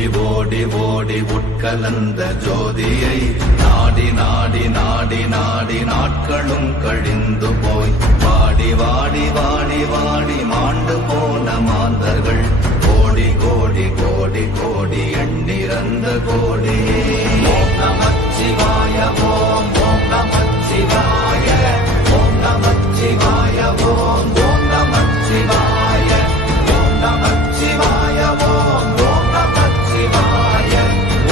ஓடி ஓடி ஓடி உட்கலந்த ஜோதியை நாடி நாடி நாடி நாடி நாட்களும் கழிந்து போய் வாடி வாடி வாடி வாடி மாண்டு போன மாந்தர்கள் கோடி கோடி கோடி கோடி எண்ணிறந்த கோடி. ஓம் நமச்சிவாய ஓம் ஓம் நமச்சிவாய ஓம் நமச்சிவாய ஓம் ஓம் நமச்சிவாய ஓம் நமச்சிவாய ஓம் ஓம் நமச்சிவாய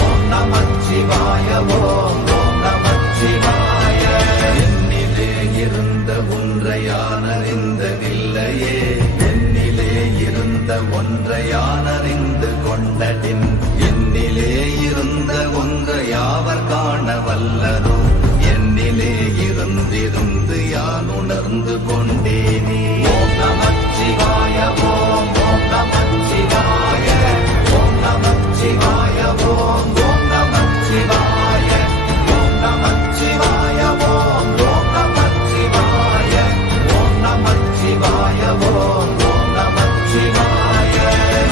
ஓம் நமச்சிவாய ஓம் ஓம் நமச்சிவாய. என்னிலே இருந்த ஒன்றையானறிந்ததில்லையே என்னிலே இருந்த ஒன்றையானறிந்து கொண்டடின் என்னிலே இருந்த ஒன்றை யாவர் காண வல்லதோ என்னிலே இருந்திருந்து யான் உணர்ந்து கொண்டேனே. ஓம் நமச்சிவாய ஓம் ஓம் நமச்சிவாய ஓம் நமச்சிவாய ஓம் ஓம் நமச்சிவாய ஓம் நமச்சிவாய ஓம் ஓம் நமச்சிவாய ஓம் நமச்சிவாய ஓம் ஓம் நமச்சிவாய.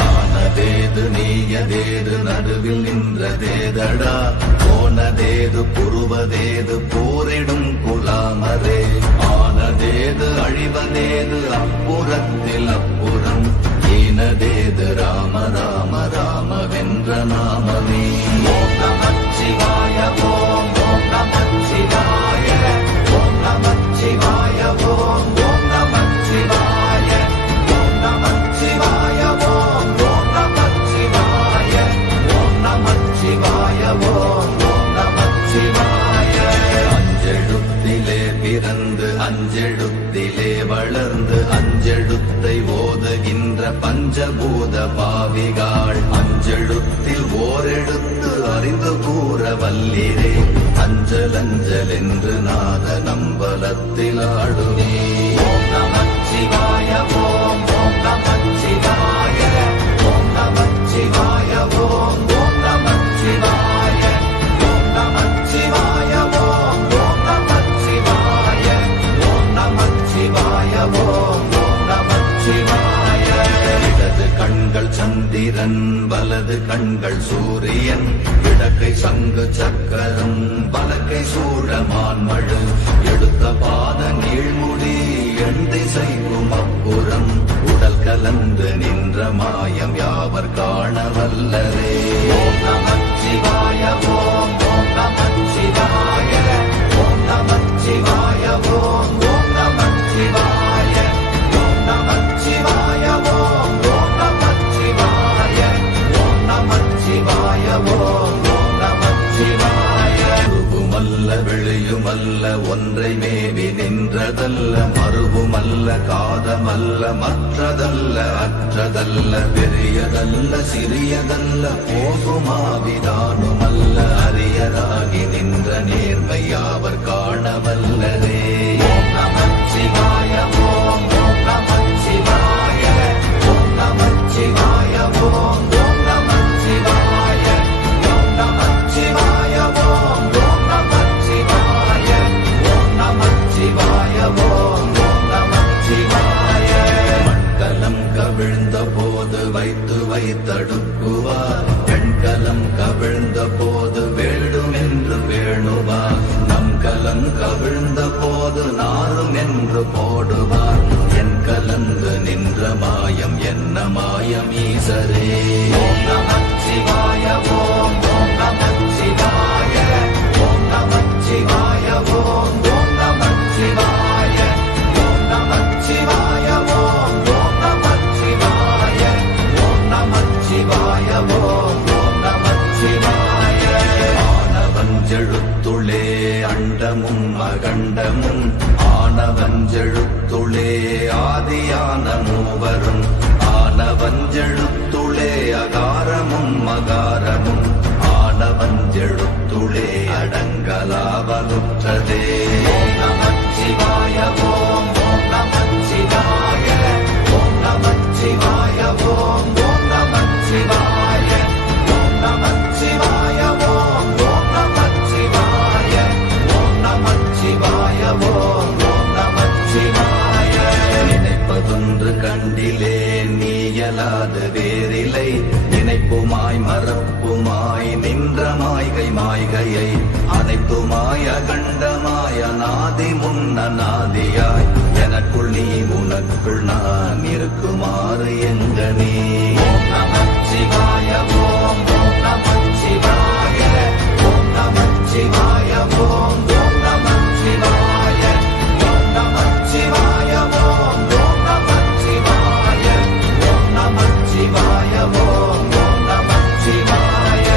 ஆனதேது நீயதேது நடுவில் நின்றதேதடா போனதேது புருவதேது போரிடும் குலாமரே ஆனதேது அழிவதேது அப்புறத்தில் அப்புறம் ஈனதேது ராம ராம ராம வென்ற நாமமே. ஓம் நமச்சிவாய ஓம் ஓம் நமச்சிவாய ஓம் நமச்சிவாய ஓம் ஓம் நமச்சிவாய ஓம் நமச்சிவாய ஓம் ஓம் நமச்சிவாய ஓம் நமச்சிவாய ஓம் ஓம் நமச்சிவாய. அஞ்செழுத்திலே பிறந்து அஞ்செழுத்திலே வளர்ந்து அஞ்செழுத்தை ஓதுகின்ற பஞ்சபூத பாவிகாள் அஞ்செழுத்தில் ஓரெழுத்து அறிந்து கூற வல்லிரே அஞ்சல் அஞ்சல் என்று நாத நம்பலத்தில் ஆடுவே. ஓம் நமச்சிவாய ஓம் ஓம் நமச்சிவாய ஓம் நமச்சிவாய ஓம் ஓம் நமச்சிவாய ஓம் நமச்சிவாய ஓம் ஓம் நமச்சிவாய ஓம் நமச்சிவாய ஓம் ஓம் நமச்சிவாய. இடது கண்கள் சந்திரன் வலது கண்கள் சூரியன் இடக்கை சங்கு சக்கரம் வலக்கை சூழமான் மழு எடுத்த பாத நீழ்முடி எண் திசைக்கும் அப்புறம் உடல் கலந்து நின்ற மாயம் யாவர் காண வல்லரே. ஓம் நமச்சிவாய ஓம் ஓம் நமச்சிவாய ஓம் நமச்சிவாய ஓம் ஓம் நமச்சிவாய ஓம் நமச்சிவாய ஓம் ஓம் நமச்சிவாய ஓம் நமச்சிவாய ஓம் ஓம் நமச்சிவாய. உருவுமல்ல வெளியுமல்ல ஒன்றை மேவி நின்றதல்ல மறுவுமல்ல காதமல்ல மற்றதல்ல அற்றதல்ல பெரியதல்ல சிறியதல்ல போகுமாவிதானுமல்ல அரியராகி நின்ற நேர்மை யாவர் காண வல்லரே. ஓம் நமச்சிவாய ஓம் ஓம் நமச்சிவாய ஓம் நமச்சிவாய ஓம் ஓம் நமச்சிவாய ஓம் நமச்சிவாய ஓம் ஓம் நமச்சிவாய ஓம் நமச்சிவாய ஓம் ஓம் நமச்சிவாய. மண்கலம் கவிழ்ந்த போது வைத்து வைத்தடுக்குவார் பெண்கலம் கவிழ்ந்த போது வேண்டும் என்று வேணுவார் நம் கலம் கவிழ்ந்த போது நாரும் என்று போடுவார் என் கலந்து நின்ற மாயம் என்ன மாயம் ஈசரே. ஓம் நமச்சிவாய ஓம் ஓம் நமச்சிவாய ஓம் நமச்சிவாய ஓம் ஓம் நமச்சிவாய ஓம் நமச்சிவாய ஓம் ஓம் நமச்சிவாய ஓம் நமச்சிவாய ஓம் ஓம் நமச்சிவாய. ஆனவஞ்செழுத்துளே அண்டமும் அகண்டமும் ஆனவஞ்செழுத்துளே ஆதியான மூவரும் ஆனவஞ்செழுத்துளே அகாரமும் மகாரமும் ஆனவஞ்செழுத்துளே அடங்கலாவலுற்றதே. ஓம் நமச்சிவாய ஓம் ஓம் நமச்சிவாய ஓம் நமச்சிவாய ஓம் ஓம் நமச்சிவாய ஓம் நமச்சிவாய ஓம் ஓம் நமச்சிவாய ஓம் நமச்சிவாய ஓம் ஓம் நமச்சிவாய. நினைப்பதொன்று கண்டிலே நீயலாது வேறில்லை நினைப்ப நினைப்புமாய் மறப்புமாய் நின்ற மாய்கை மாய்கையை அனைத்துமாய் அகண்டமாய் அநாதி முன்ன நாதியாய் எனக்குள் நீ உனக்குள் நான் இருக்குமாறு எங்க நீ. ஓம் நமச்சிவாய ஓம் ஓம் நமச்சிவாய ஓம் நமச்சிவாய ஓம் ஓம் நமச்சிவாய ஓம் நமச்சிவாய ஓம் ஓம் நமச்சிவாய ஓம் நமச்சிவாய ஓம் ஓம் நமச்சிவாய.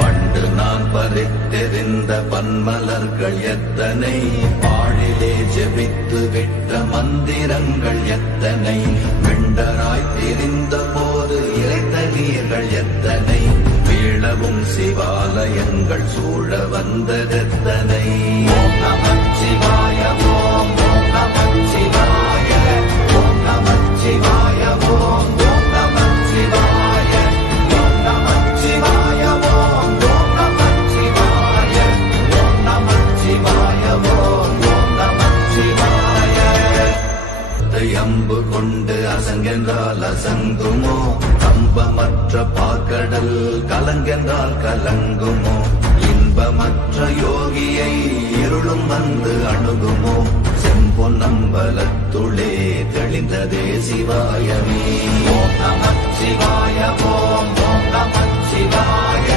பண்டு நான் பறித்தெறிந்த பன்மலர்கள் எத்தனை, பாழிலே ஜெபித்து விட்ட மந்திரங்கள் எத்தனை, விண்டராய் தெரிந்த போது இறைத்த நீர்கள் எத்தனை, வீழவும் சிவாலயங்கள் சூழ வந்ததெத்தனை. ஓம் நமச்சிவாய ஓம் ஓம் நமச்சிவாய ஓம் நமச்சிவாய ஓம் ஓம் நமச்சிவாய ஓம் நமச்சிவாய ஓம் ஓம் நமச்சிவாய ஓம் நமச்சிவாய ஓம் ஓம் நமச்சிவாய. அம்பு கொண்டு அசங்கென்றால் அசங்குமோ, கம்பமற்ற பாக்கடல் கலங்கென்றால் கலங்குமோ, இன்பமற்ற யோகியை இருளும் வந்து அணுகுமோ, செம்பொன்னம்பலத்துளே தெளிந்ததே சிவாயமே. ஓம் நமச்சிவாய ஓம் ஓம் நமச்சிவாய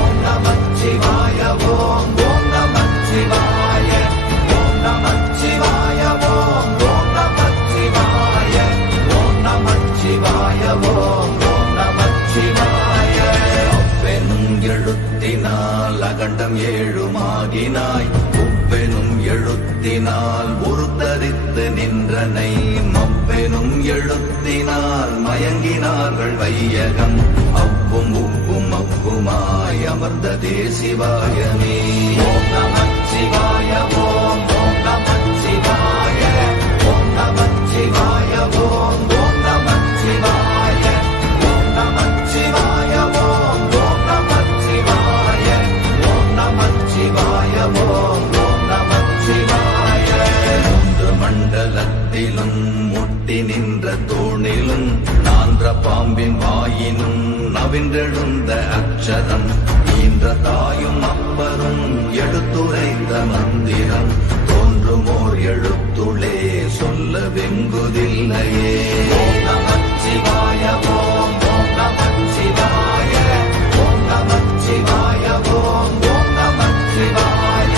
ஓம் நமச்சிவாய ஓம் ஓம் நமச்சிவாய ஓம் நமச்சிவாய ஓம் ஓம் நமச்சிவாய ஓம் நமச்சிவாய ஓம் ஓம் நமச்சிவாய. அப்பெனும் எழுத்தினால் அகண்டம் ஏழுமாகினாய், உப்பெனும் எழுத்தினால் உருத்தரித்து நின்றனை, மப்பெனும் எழுத்தினால் மயங்கினார்கள் வையகம், அவ்வும் உப்பும் அப்புமாய் அமர்ந்ததே சிவாயமே. ஓம் நமச்சிவாய ஓம் ஓம் நமச்சிவாய ஓம் நமச்சிவாய ஓம் ஓம் நமச்சிவாய ஓம் நமச்சிவாய ஓம் ஓம் நமச்சிவாய ஓம் நமச்சிவாய ஓம் ஓம் நமச்சிவாய. மூன்று மண்டலத்திலும் முட்டி நின்ற தூணிலும் நான்ற பாம்பின் வாயினும் நவின்றெழுந்த அக்ஷரம், ஈன்ற தாயும் அப்பரும் எடுத்துரைத்த மந்திரம், தோன்றுமோர் எழுத்துளே சொல்ல வெங்குதில்லையே. ஓம் நமச்சிவாய ஓம் ஓம் நமச்சிவாய ஓம் நமச்சிவாய ஓம் ஓம் நமச்சிவாய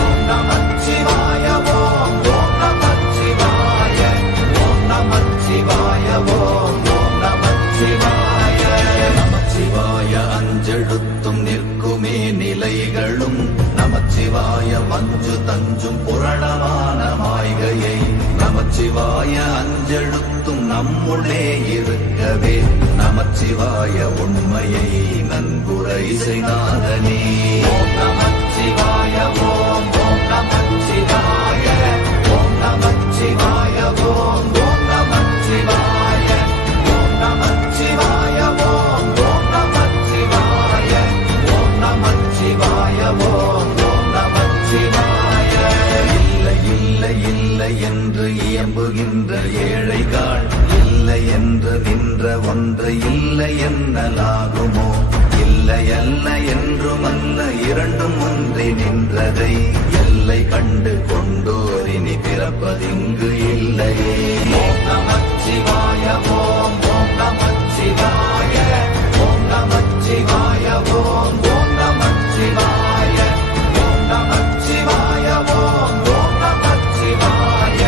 ஓம் நமச்சிவாய ஓம் ஓம் நமச்சிவாய ஓம் நமச்சிவாய ஓம் ஓம் நமச்சிவாய. நமச்சிவாய அஞ்செழுத்தும் நிற்குமே நிலைகளும், நமச்சிவாய மஞ்சு தஞ்சும் புரணமான மாய்கையை, நமச்சிவாய அஞ்செழுத்தும் நம்முள்ளே இருக்கவே, நமச்சிவாய உண்மையை நன்குரை செய்தாதனே. ஓம் நமச்சிவாய ஓம் ஓம் நமச்சிவாய ஓம் நமச்சிவாய ஓம் ஓம் நமச்சிவாய ஓம் நமச்சிவாய ஓம் ஓம் நமச்சிவாய ஓம் நமச்சிவாய ஓம் ஓம் நமச்சிவாய. இல்லை இல்லை இல்லை என்று இயம்புகின்ற ஏழைகள், இல்லை என்று நின்ற ஒன்று இல்லை என்னலாகுமோ, இல்லை அல்ல என்றுமல்ல இரண்டும் ஒன்றி நின்றதை, எல்லை கண்டு கொண்டோரினி பிறப்பதிங்கு இல்லையே. ஓம் நமச்சிவாய ஓம் ஓம் நமச்சிவாய ஓம் நமச்சிவாய ஓம் ஓம் நமச்சிவாய ஓம் நமச்சிவாய ஓம் ஓம் நமச்சிவாய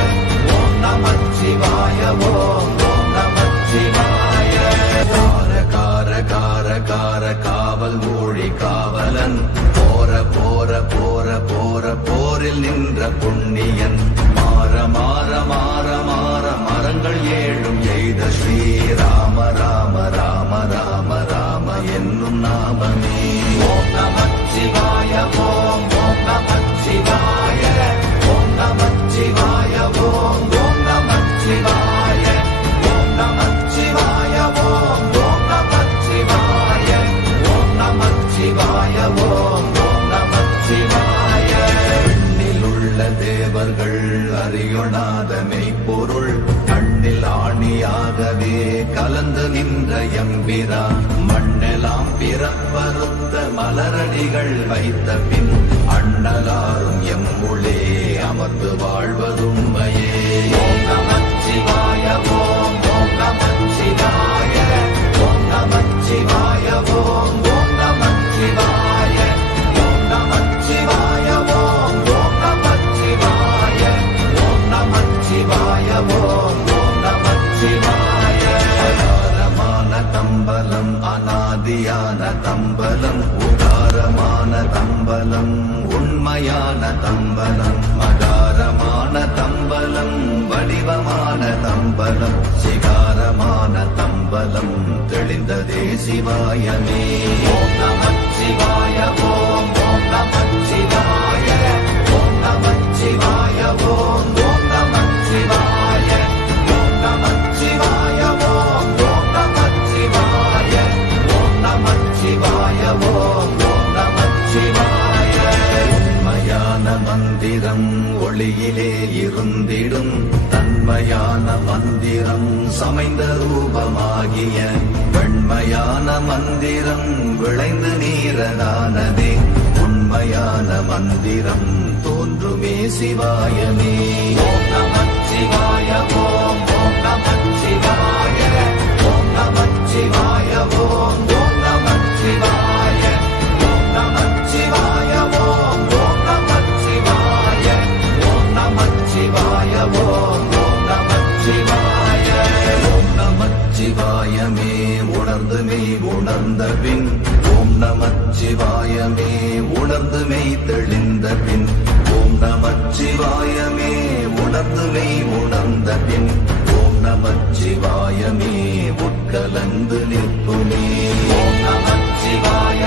ஓம் நமச்சிவாய ஓம் ஓம் நமச்சிவாய. கார கார கார கார காவல் ஊழி காவலன், போர போர போர போர போரில் நின்ற புண்ணியன், மாற மாற மாற மாற மரங்கள் ஏழும் எய்த ஸ்ரீராம ராம ராம ராம ராம என்னும் நாமமே. ஓம் நமச்சிவாய ஓம் ஓம் நமச்சிவாய ஓம் நமச்சிவாய ஓம் ஓம் நமச்சிவாய ஓம் நமச்சிவாய ஓம் ஓம் நமச்சிவாய ஓம் நமச்சிவாய ஓம் ஓம் நமச்சிவாய. விண்ணிலுள்ள தேவர்கள் அறியொணாத மெய்ப்பொருள், கண்ணில் ஆணியாகவே கலந்து நின்ற எம்பிரா, மண்ணென எல்லாம் பிறப்பறுத்த மலரடிகள் வைத்த பின் அண்ணலாரும் எம்முளே அமர்ந்து வாழ்வதுண்மையே. ஓம் நமச்சிவாய ஓம் ஓம் நமச்சிவாய ஓம் நமச்சிவாய ஓம் ஓம் நமச்சிவாய ஓம் நமச்சிவாய ஓம் ஓம் நமச்சிவாய ஓம் நமச்சிவாய ஓம் ஓம் நமச்சிவாய. அகாரமான தம்பலம் அநாதியான தம்பலம் உகாரமான தம்பலம் உண்மையான தம்பலம் மகாரமான தம்பலம் வடிவமான தம்பலம் சிகாரமான தம்பலம் தெளிந்ததே சிவாயமே. ஓம் நமச்சிவாய ஓம் ஓம் நமச்சிவாய ஓம் நமச்சிவாய ஓம் ஓம் நமச்சிவாய ஓம் நமச்சிவாய ஓம் ஓம் நமச்சிவாய ஓம் நமச்சிவாய ஓம் ஓம் நமச்சிவாய. உண்மையான மந்திரம் ஒளியிலே இருந்திடும் தன்மையான மந்திரம் சமைந்த ரூபமாகிய வெண்மையான மந்திரம் விளைந்து நீரதானதே உண்மையான மந்திரம் தோன்றுமே சிவாயமே. ஓம் நமச்சிவாய ஓம் ஓம் நமச்சிவாய ஓம் நமச்சிவாய ஓம் ஓம் நமச்சிவாய ஓம் நமச்சிவாய ஓம் ஓம் நமச்சிவாய ஓம் நமச்சிவாய ஓம் ஓம் நமச்சிவாய. ஓம் நமச்சிவாயமே உணர்ந்துமே உணர்ந்த பின் ஓம் நமச்சிவாயமே உணர்ந்துமே தெளிந்த பின் ஓம் நமச்சிவாயமே உணர்ந்துமே உணர்ந்த பின் ஓம் நமச்சிவாயமே உட்கலந்து நிற்குமே. ஓம் நமச்சிவாய